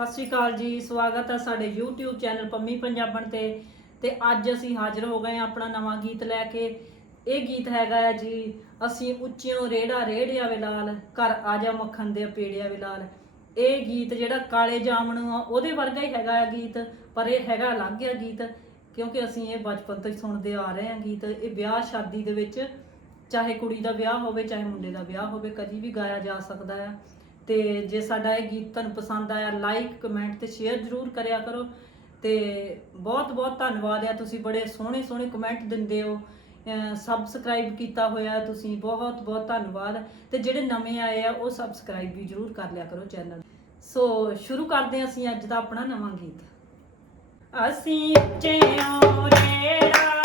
ਸਤਿ ਸ਼੍ਰੀ ਅਕਾਲ ਜੀ, ਸਵਾਗਤ ਹੈ ਸਾਡੇ YouTube ਚੈਨਲ ਪੰਮੀ ਪੰਜਾਬਣ ਤੇ। ਤੇ ਅੱਜ ਅਸੀਂ ਹਾਜ਼ਰ ਹੋ ਗਏ ਹਾਂ ਆਪਣਾ ਨਵਾਂ ਗੀਤ ਲੈ ਕੇ। ਇਹ ਗੀਤ ਹੈਗਾ ਹੈ ਜੀ, ਅਸੀਂ ਉੱਚਿਓਂ ਰੇੜਾ ਰੇੜਿਆ ਵੇ ਲਾਲ, ਘਰ ਆ ਜਾ ਮੱਖਣ ਦੇ ਪੇੜਿਆ ਵੇ ਲਾਲ। ਇਹ ਗੀਤ ਜਿਹੜਾ ਕਾਲੇ ਜਾਮਣ ਆ, ਉਹਦੇ ਵਰਗਾ ਹੀ ਹੈਗਾ ਹੈ ਗੀਤ, ਪਰ ਇਹ ਹੈਗਾ ਅਲੱਗ ਹੈ ਗੀਤ, ਕਿਉਂਕਿ ਅਸੀਂ ਇਹ ਬਚਪਨ ਤੋਂ ਹੀ ਸੁਣਦੇ ਆ ਰਹੇ ਹਾਂ ਗੀਤ। ਇਹ ਵਿਆਹ ਸ਼ਾਦੀ ਦੇ ਵਿੱਚ ਚਾਹੇ ਕੁੜੀ ਦਾ ਵਿਆਹ ਹੋਵੇ, ਚਾਹੇ ਮੁੰਡੇ ਦਾ ਵਿਆਹ ਹੋਵੇ, ਕਦੀ ਵੀ ਗਾਇਆ ਜਾ ਸਕਦਾ ਹੈ ਤੇ ਜੇ ਸਾਡਾ ਇਹ ਗੀਤ ਤੁਹਾਨੂੰ ਪਸੰਦ ਆਇਆ ਲਾਈਕ ਕਮੈਂਟ ਤੇ ਸ਼ੇਅਰ ਜ਼ਰੂਰ ਕਰਿਆ ਕਰੋ। ਤੇ ਬਹੁਤ ਬਹੁਤ ਧੰਨਵਾਦ ਆ, ਤੁਸੀਂ ਬੜੇ ਸੋਹਣੇ ਸੋਹਣੇ ਕਮੈਂਟ ਦਿੰਦੇ ਹੋ। ਸਬਸਕ੍ਰਾਈਬ ਕੀਤਾ ਹੋਇਆ, ਤੁਸੀਂ ਬਹੁਤ ਬਹੁਤ ਧੰਨਵਾਦ। ਤੇ ਜਿਹੜੇ ਨਵੇਂ ਆਏ ਆ, ਉਹ ਸਬਸਕ੍ਰਾਈਬ ਵੀ ਜ਼ਰੂਰ ਕਰ ਲਿਆ ਕਰੋ ਚੈਨਲ ਸੋ ਸ਼ੁਰੂ ਕਰਦੇ ਹਾਂ ਅਸੀਂ ਅੱਜ ਦਾ ਆਪਣਾ ਨਵਾਂ ਗੀਤ। ਅਸੀਂ ਉੱਚਿਓਂ ਰੇੜਾ